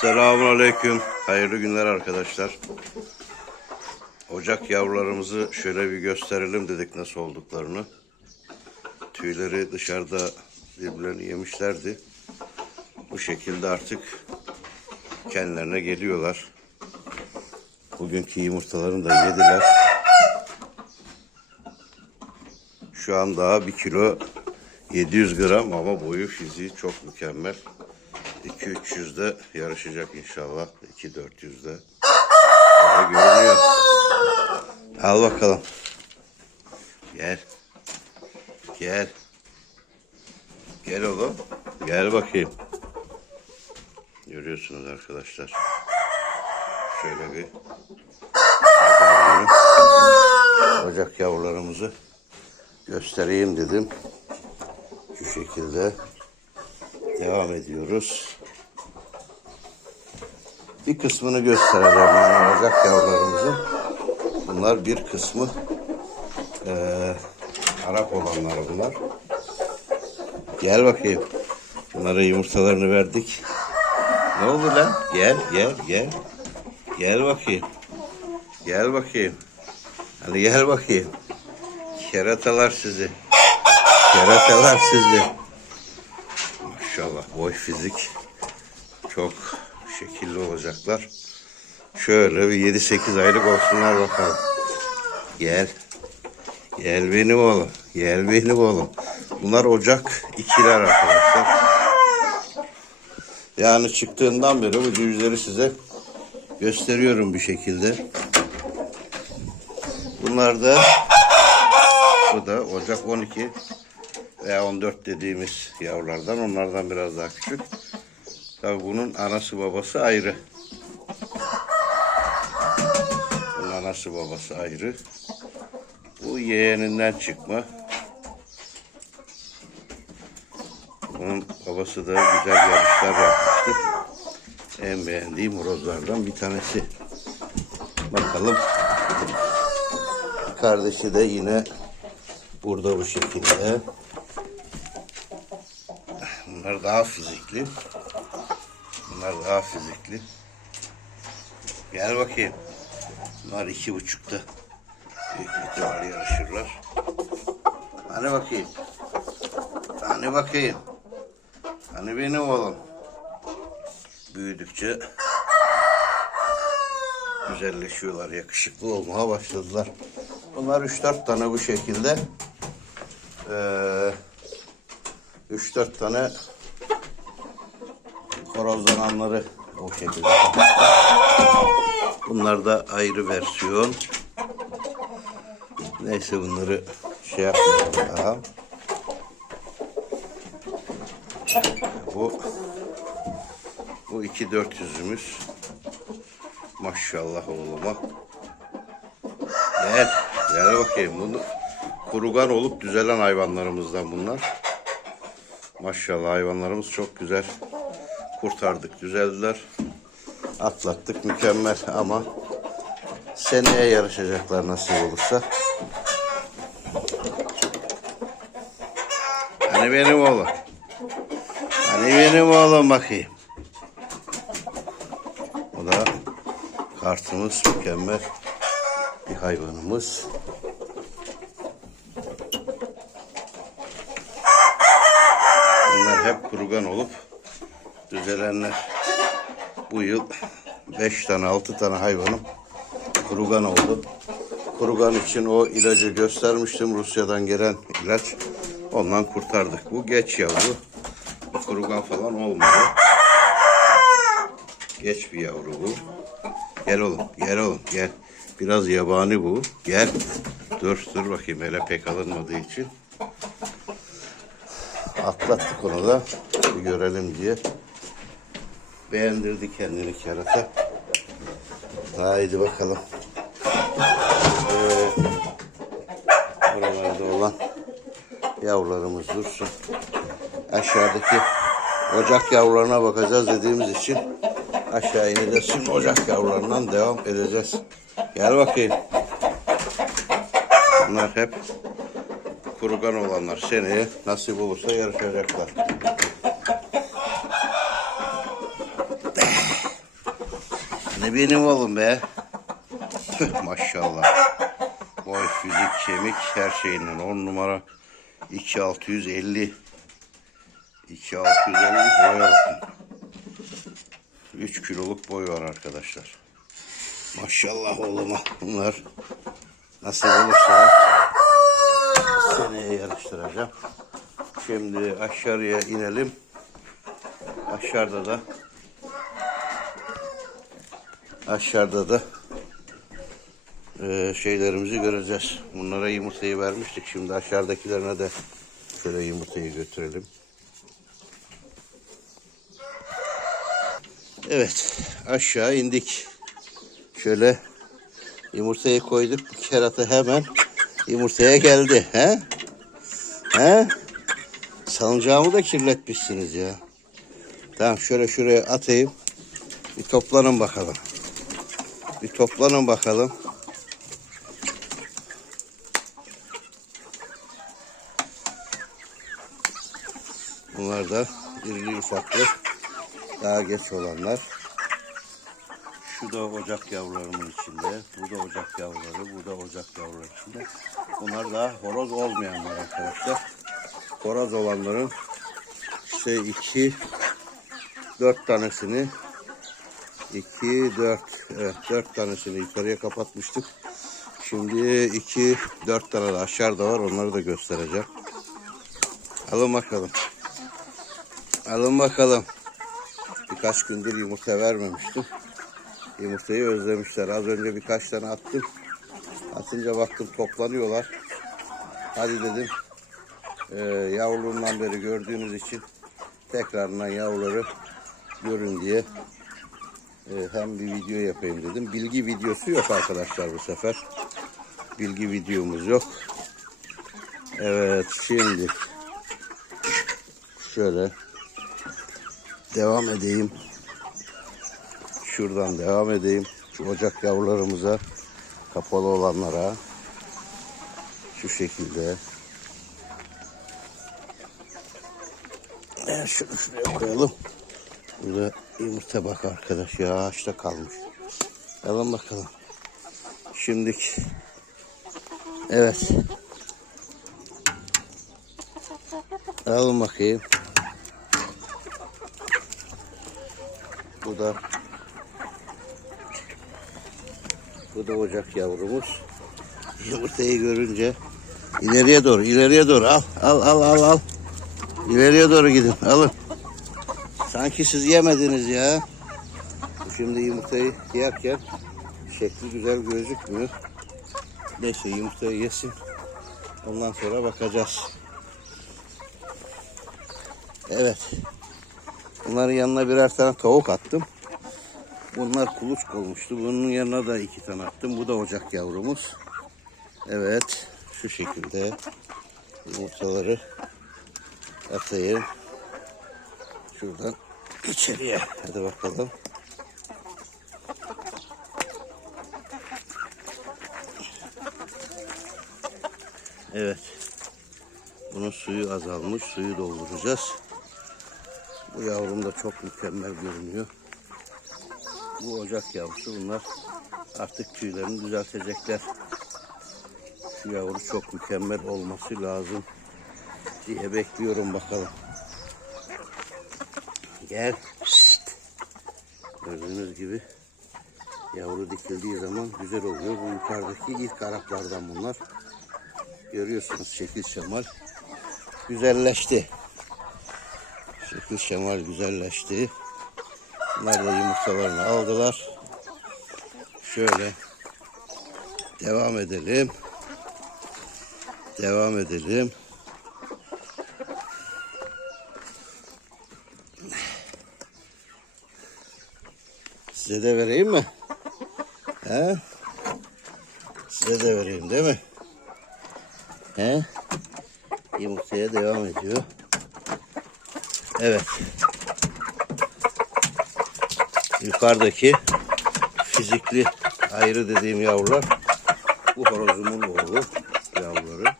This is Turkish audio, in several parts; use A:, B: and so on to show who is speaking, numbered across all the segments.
A: Selamun Aleyküm. Hayırlı günler arkadaşlar. Ocak yavrularımızı şöyle bir gösterelim dedik nasıl olduklarını. Tüyleri dışarıda birbirlerini yemişlerdi. Bu şekilde artık kendilerine geliyorlar. Bugünkü yumurtalarını da yediler. Şu an daha 1 kilo 700 gram ama boyu fiziği çok mükemmel. 2-300'de yarışacak inşallah. 2-400'de. Öyle görünüyor. Al bakalım. Gel. Gel. Gel oğlum. Gel bakayım. Görüyorsunuz arkadaşlar. Şöyle bir Ocak yavrularımızı göstereyim dedim. Şu şekilde devam ediyoruz. Bir kısmını göstereceğim yani Ocak yavrularımızın. Bunlar bir kısmı eee Arap olanlar bunlar. Gel bakayım. Bunlara yumurtalarını verdik. Ne oldu lan? Gel, gel, gel. Gel bakayım. Gel bakayım. Hadi gel bakayım. Keratalar sizi. Keratalar sizi. Maşallah boy fizik. Çok şekilli olacaklar. Şöyle bir 7-8 aylık olsunlar bakalım. Gel. Gel benim oğlum. Gel benim oğlum. Bunlar Ocak ikiler arkadaşlar. Yani çıktığından beri bu cüzleri size gösteriyorum bir şekilde. Bunlar da bu da Ocak 12 veya 14 dediğimiz yavrulardan. Onlardan biraz daha küçük. Tabii bunun anası babası ayrı. Bunun anası babası ayrı. Bu yeğeninden çıkma. Bunun babası da güzel yarışlar yapmıştı. En beğendiğim horozlardan bir tanesi. Bakalım. Kardeşi de yine burada bu şekilde. Bunlar daha fizikli. Bunlar daha fizikli. Gel bakayım. Bunlar iki buçukta. Büyük ihtimal yarışırlar. Hani bakayım. Hani bakayım. Hani benim oğlum. Büyüdükçe güzelleşiyorlar, yakışıklı olmaya başladılar. Bunlar 3-4 tane bu şekilde. Ee, 3-4 tane horozlananları şekilde. Bunlar da ayrı versiyon. Neyse bunları şey yapmayalım. Bu bu iki dört yüzümüz. Maşallah oğluma. Gel, gel bakayım. Bunu kurugan olup düzelen hayvanlarımızdan bunlar. Maşallah hayvanlarımız çok güzel. Kurtardık, düzeldiler. Atlattık, mükemmel ama seneye yarışacaklar nasıl olursa. Hani benim oğlum? Hani benim oğlum bakayım. O da kartımız mükemmel bir hayvanımız. Bunlar hep kurugan olup düzelenler. Bu yıl 5 tane 6 tane hayvanım kurugan oldu. Kurugan için o ilacı göstermiştim. Rusya'dan gelen ilaç. Ondan kurtardık. Bu geç yavru. Kurugan falan olmadı. Geç bir yavru bu. Gel oğlum, gel oğlum, gel. Biraz yabani bu. Gel. Dur, dur bakayım. Hele pek alınmadığı için. Atlattık onu da. Bir görelim diye. Beğendirdi kendini kerata. Haydi bakalım. Ee, buralarda olan yavrularımız dursun. Aşağıdaki ocak yavrularına bakacağız dediğimiz için aşağı ineceğiz. Ocak yavrularından devam edeceğiz. Gel bakayım. Bunlar hep kurugan olanlar. Seneye nasip olursa yarışacaklar. Ne benim oğlum be. Tüh maşallah. Boy, fizik, kemik her şeyinden 10 numara. 2650. 2650 boya bakın. 3 kiloluk boy var arkadaşlar. Maşallah oğluma. Bunlar nasip olursa seneye yarıştıracağım. Şimdi aşağıya inelim. Aşağıda da aşağıda da e, şeylerimizi göreceğiz. Bunlara yumurtayı vermiştik. Şimdi aşağıdakilerine de şöyle yumurtayı götürelim. Evet, aşağı indik. Şöyle yumurtayı koyduk. Kerata hemen yumurtaya geldi. He? He? Salıncağımı da kirletmişsiniz ya. Tamam şöyle şuraya atayım. Bir toplanın bakalım. Bir toplanın bakalım. Bunlar da irili ufaklı. Daha geç olanlar. Şu da ocak yavrularımın içinde. Bu da ocak yavruları. Bu da ocak yavruları içinde. Bunlar da horoz olmayanlar arkadaşlar. Horoz olanların işte iki, dört tanesini iki, dört, evet dört tanesini yukarıya kapatmıştık. Şimdi iki, dört tane de aşağıda var. Onları da göstereceğim. Alın bakalım. Alın bakalım. Birkaç gündür yumurta vermemiştim. Yumurtayı özlemişler. Az önce birkaç tane attım. Atınca baktım toplanıyorlar. Hadi dedim. Ee, yavruluğundan beri gördüğünüz için tekrardan yavruları görün diye e, hem bir video yapayım dedim. Bilgi videosu yok arkadaşlar bu sefer. Bilgi videomuz yok. Evet şimdi şöyle devam edeyim. Şuradan devam edeyim. Şu ocak yavrularımıza kapalı olanlara şu şekilde şunu şuraya koyalım. Burada yumurta bak arkadaş ya ağaçta kalmış. Alın bakalım. Şimdik evet. Alın bakayım. Bu da bu da ocak yavrumuz. Yumurtayı görünce ileriye doğru, ileriye doğru al, al, al, al, al. İleriye doğru gidin, alın. Sanki siz yemediniz ya. Şimdi yumurtayı yerken şekli güzel gözükmüyor. Neyse yumurtayı yesin. Ondan sonra bakacağız. Evet. Bunların yanına birer tane tavuk attım. Bunlar kuluçk olmuştu. Bunun yanına da iki tane attım. Bu da ocak yavrumuz. Evet. Şu şekilde yumurtaları atayım. Şuradan içeriye. Hadi bakalım. Evet. Bunun suyu azalmış. Suyu dolduracağız. Bu yavrum da çok mükemmel görünüyor. Bu ocak yavrusu bunlar artık tüylerini düzeltecekler. Şu yavru çok mükemmel olması lazım diye bekliyorum bakalım. Gel. Şşt. Gördüğünüz gibi yavru dikildiği zaman güzel oluyor. Bu yukarıdaki ilk Araplardan bunlar. Görüyorsunuz şekil şemal güzelleşti. Şekil şemal güzelleşti. Bunlar da yumurtalarını aldılar. Şöyle devam edelim. Devam edelim. Size de vereyim mi? He? Size de vereyim değil mi? He? Yumurtaya devam ediyor. Evet. Yukarıdaki fizikli ayrı dediğim yavrular bu horozumun oğlu yavruları.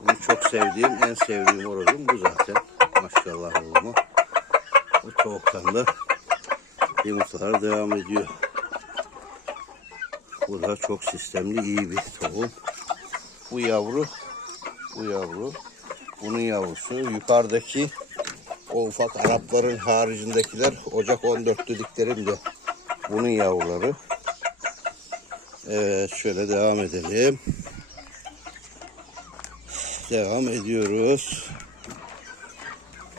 A: Bunu çok sevdiğim, en sevdiğim horozum bu zaten. Maşallah oğlumu. Bu tavuktan da yumurtalar devam ediyor. Bu da çok sistemli iyi bir tohum. Bu yavru, bu yavru, bunun yavrusu. Yukarıdaki o ufak Arapların haricindekiler Ocak 14 dediklerim de bunun yavruları. Evet şöyle devam edelim. Devam ediyoruz.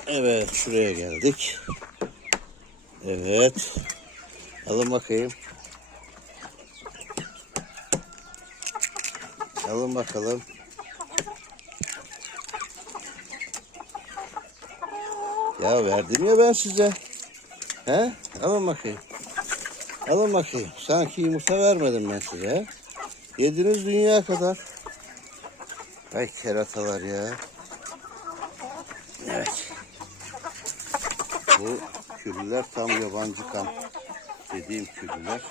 A: Evet şuraya geldik. Evet. Alın bakayım. Alın bakalım. Ya verdim ya ben size. He? Alın bakayım. Alın bakayım. Sanki yumurta vermedim ben size. Yediniz dünya kadar. Ay keratalar ya. Evet. Bu küllüler tam yabancı kan dediğim küllüler.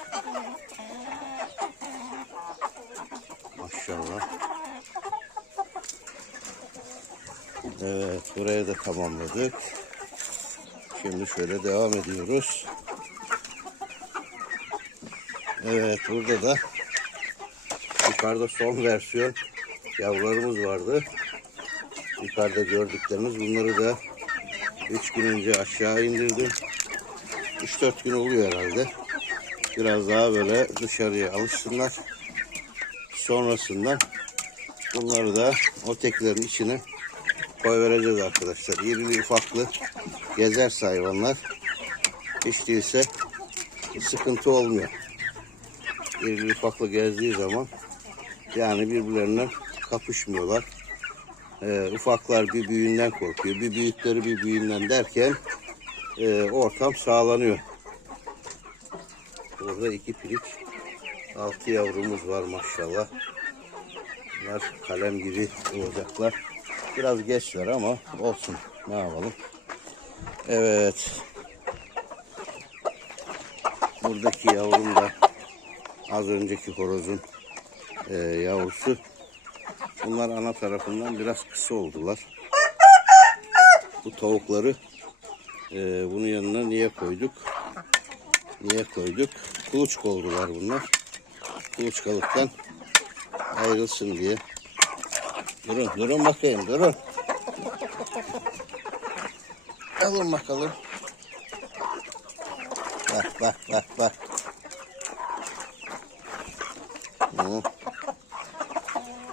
A: Maşallah. Evet, burayı da tamamladık. Şimdi şöyle devam ediyoruz. Evet, burada da yukarıda son versiyon yavrularımız vardı. Yukarıda gördükleriniz bunları da 3 gün önce aşağı indirdim. 3-4 gün oluyor herhalde. Biraz daha böyle dışarıya alışsınlar. Sonrasında bunları da o teklerin içine koy vereceğiz arkadaşlar. İrili ufaklı gezerse hayvanlar hiç değilse sıkıntı olmuyor. İrili ufaklı gezdiği zaman yani birbirlerinden kapışmıyorlar. Ee, ufaklar bir büyüğünden korkuyor. Bir büyükleri bir büyüğünden derken e, ortam sağlanıyor. Burada iki pirik altı yavrumuz var maşallah. Bunlar kalem gibi olacaklar. Biraz geçler ama olsun. Ne yapalım. Evet. Buradaki yavrum da az önceki horozun e, yavrusu. Bunlar ana tarafından biraz kısa oldular. Bu tavukları e, bunun yanına niye koyduk? Niye koyduk? Kuluçka oldular bunlar. Kuluçkalıktan ayrılsın diye. Durun, durun bakayım, durun. Alın bakalım. Bak, bak, bak, bak. Hı.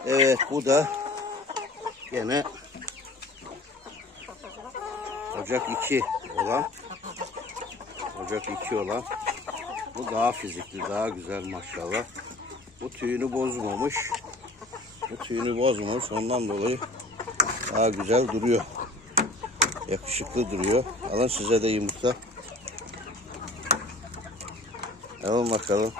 A: Evet, bu da gene Ocak 2 olan Ocak 2 olan bu daha fizikli, daha güzel maşallah. Bu tüyünü bozmamış. Bu tüyünü bozmamış. Ondan dolayı daha güzel duruyor. Yakışıklı duruyor. Alın size de yumurta. Alın bakalım.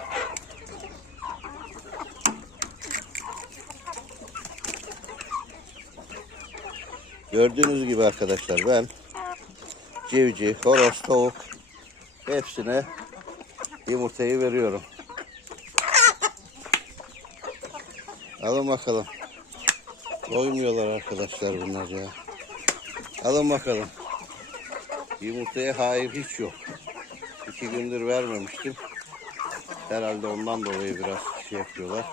A: Gördüğünüz gibi arkadaşlar ben civciv, horoz, tavuk hepsine yumurtayı veriyorum. Alın bakalım. Doymuyorlar arkadaşlar bunlar ya. Alın bakalım. Yumurtaya hayır hiç yok. İki gündür vermemiştim. Herhalde ondan dolayı biraz şey yapıyorlar.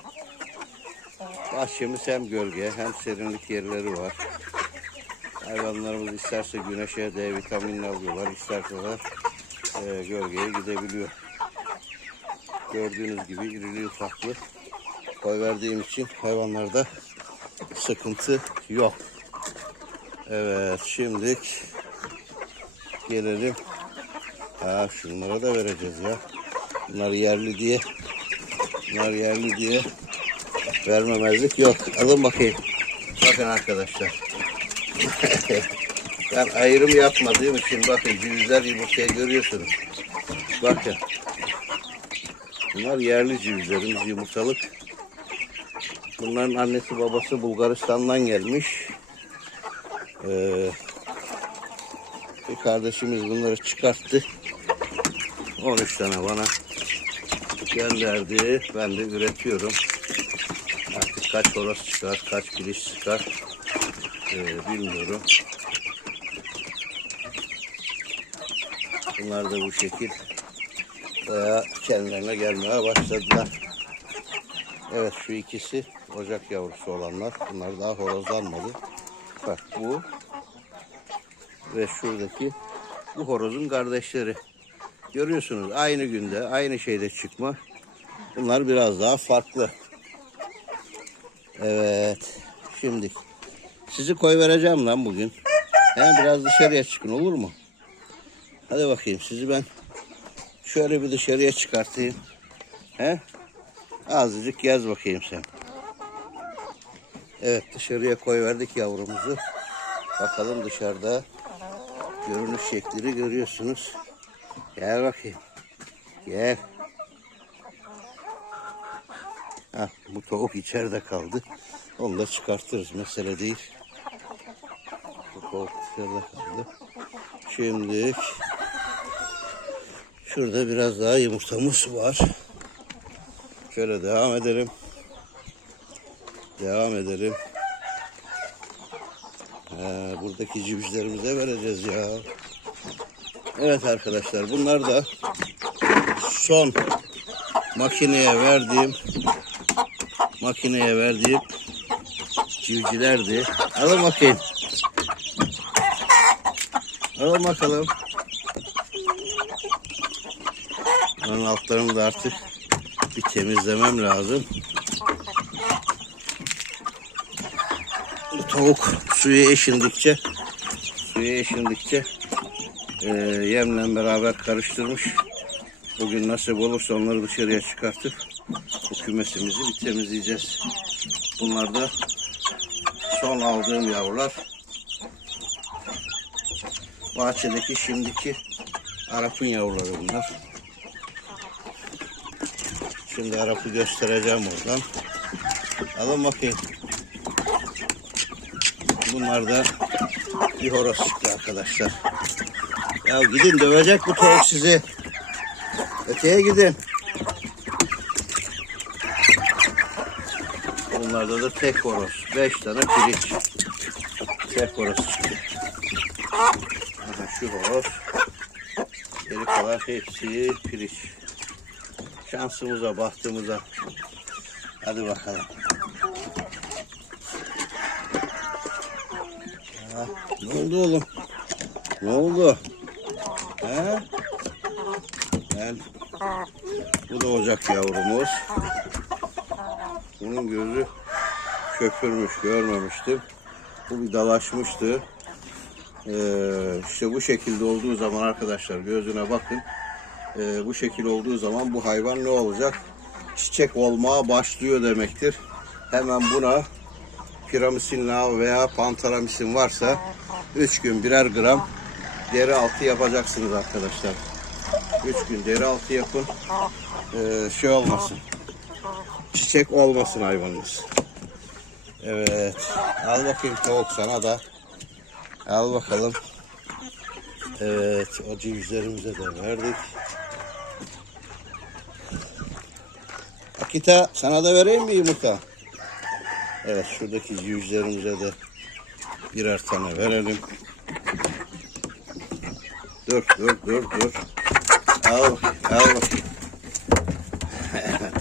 A: Bahçemiz hem gölge hem serinlik yerleri var. Hayvanlarımız isterse güneşe D vitaminini alıyorlar, isterseler e, gölgeye gidebiliyor. Gördüğünüz gibi irili ufaklı koy verdiğim için hayvanlarda sıkıntı yok. Evet şimdi gelelim. Ha şunlara da vereceğiz ya. Bunlar yerli diye bunlar yerli diye vermemezlik yok. Alın bakayım. Bakın arkadaşlar. ben ayrım yapmadığım için bakın civizler yumurtayı görüyorsunuz. Bakın. Bunlar yerli civizlerimiz yumurtalık. Bunların annesi babası Bulgaristan'dan gelmiş. Ee, bir kardeşimiz bunları çıkarttı. 13 tane bana gönderdi. Ben de üretiyorum. Artık kaç horoz çıkar, kaç kiliş çıkar ee, bilmiyorum. Bunlar da bu şekil bayağı kendilerine gelmeye başladılar. Evet şu ikisi ocak yavrusu olanlar. Bunlar daha horozlanmadı. Bak bu ve şuradaki bu horozun kardeşleri. Görüyorsunuz aynı günde aynı şeyde çıkma. Bunlar biraz daha farklı. Evet. Şimdi sizi koy vereceğim lan bugün. Hem biraz dışarıya çıkın olur mu? Hadi bakayım sizi ben şöyle bir dışarıya çıkartayım. He? Azıcık gez bakayım sen. Evet dışarıya koy verdik yavrumuzu. Bakalım dışarıda görünüş şeklini görüyorsunuz. Gel bakayım. Gel. Ha, bu tavuk içeride kaldı. Onu da çıkartırız. Mesele değil. Kaldı. Şimdi şurada biraz daha yumurtamız var. Şöyle devam edelim. Devam edelim. Ee, buradaki civcivlerimize vereceğiz ya. Evet arkadaşlar bunlar da son makineye verdiğim makineye verdiğim civcilerdi. Alın bakayım. Alın bakalım. Onun altlarını da artık bir temizlemem lazım. Bu tavuk suya eşindikçe suya eşindikçe e, yemle beraber karıştırmış. Bugün nasip olursa onları dışarıya çıkartıp bu kümesimizi bir temizleyeceğiz. Bunlar da son aldığım yavrular. Bahçedeki şimdiki Arap'ın yavruları bunlar. Şimdi Arap'ı göstereceğim oradan. Alın bakayım. Bunlar da bir horoz çıktı arkadaşlar. Ya gidin dövecek bu tavuk sizi. Öteye gidin. Bunlarda da tek horoz. Beş tane piriç. Tek horoz çıktı. Aha, şu horoz. Geri kalan hepsi piriç. Şansımıza, bahtımıza. Hadi bakalım. Ha, ne oldu oğlum? Ne oldu? He? Gel. Bu da ocak yavrumuz. Bunun gözü köpürmüş, görmemiştim. Bu bir dalaşmıştı. Ee, işte bu şekilde olduğu zaman arkadaşlar gözüne bakın. Ee, bu şekil olduğu zaman bu hayvan ne olacak? Çiçek olmaya başlıyor demektir. Hemen buna piramisin lağı veya pantaramisin varsa 3 gün birer gram deri altı yapacaksınız arkadaşlar. 3 gün deri altı yapın. Ee, şey olmasın. Çiçek olmasın hayvanınız. Evet. Al bakayım tavuk sana da. Al bakalım. Evet. O civcivlerimize de verdik. Akita sana da vereyim mi yumurta? Evet şuradaki civcivlerimize de birer tane verelim. Dur dur dur dur. Al al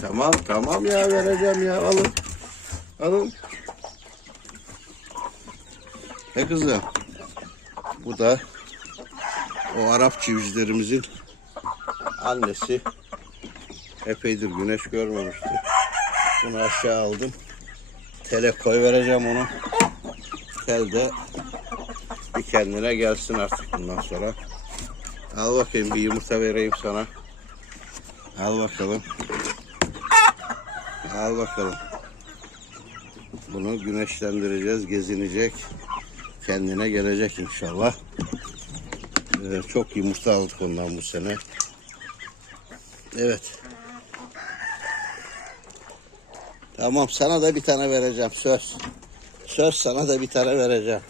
A: tamam tamam ya vereceğim ya alın. Alın. Ne kızım? Bu da o Arap civcivlerimizin annesi. Epeydir güneş görmemişti. Bunu aşağı aldım. Tele koy vereceğim onu. Tel de bir kendine gelsin artık bundan sonra. Al bakayım bir yumurta vereyim sana. Al bakalım. Al bakalım. Bunu güneşlendireceğiz, gezinecek. Kendine gelecek inşallah. Ee, çok yumurta aldık ondan bu sene. Evet. Tamam sana da bir tane vereceğim söz. Söz sana da bir tane vereceğim.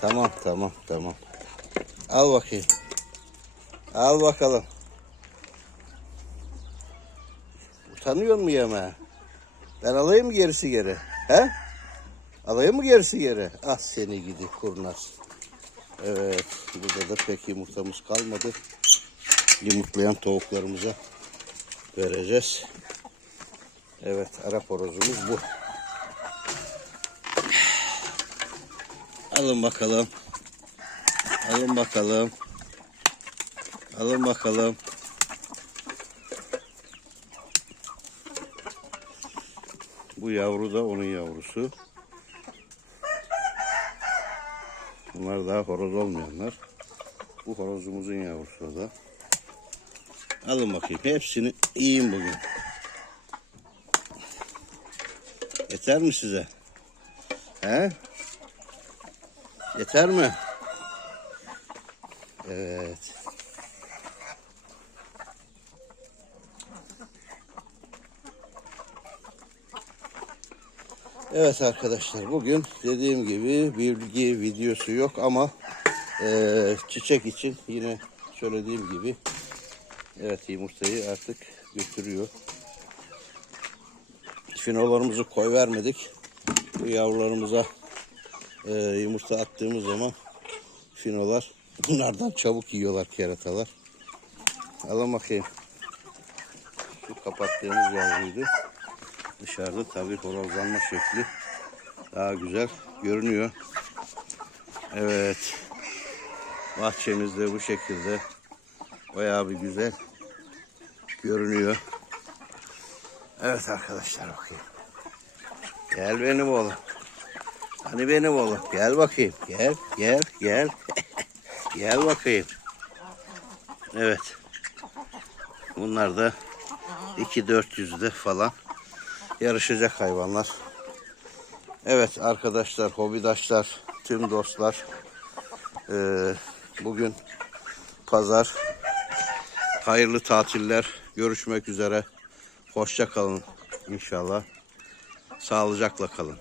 A: Tamam tamam tamam. Al bakayım. Al bakalım. Utanıyor mu yeme? Ben alayım gerisi geri? He? Alayım mı gerisi geri? Ah seni gidi kurnaz. Evet. Burada da pek yumurtamız kalmadı. Yumurtlayan tavuklarımıza vereceğiz. Evet Arap horozumuz bu. Alın bakalım. Alın bakalım. Alın bakalım. Bu yavru da onun yavrusu. Bunlar daha horoz olmayanlar. Bu horozumuzun yavrusu da. Alın bakayım. Hepsini yiyin bugün. Yeter mi size? He? Yeter mi? Evet. Evet arkadaşlar bugün dediğim gibi bilgi videosu yok ama eee, çiçek için yine söylediğim gibi evet yumurtayı artık götürüyor. Finolarımızı koy vermedik. Bu yavrularımıza eee, yumurta attığımız zaman finolar bunlardan çabuk yiyorlar keratalar. Alın bakayım. Şu kapattığımız yavruydu. Dışarıda tabii horozlanma şekli daha güzel görünüyor. Evet. Bahçemizde bu şekilde bayağı bir güzel görünüyor. Evet arkadaşlar bakayım. Gel benim oğlum. Hani benim oğlum. Gel bakayım. Gel, gel, gel. gel bakayım. Evet. Bunlar da 2-400'de falan yarışacak hayvanlar. Evet arkadaşlar, hobidaşlar, tüm dostlar. eee, bugün pazar. Hayırlı tatiller. Görüşmek üzere. Hoşça kalın inşallah. Sağlıcakla kalın.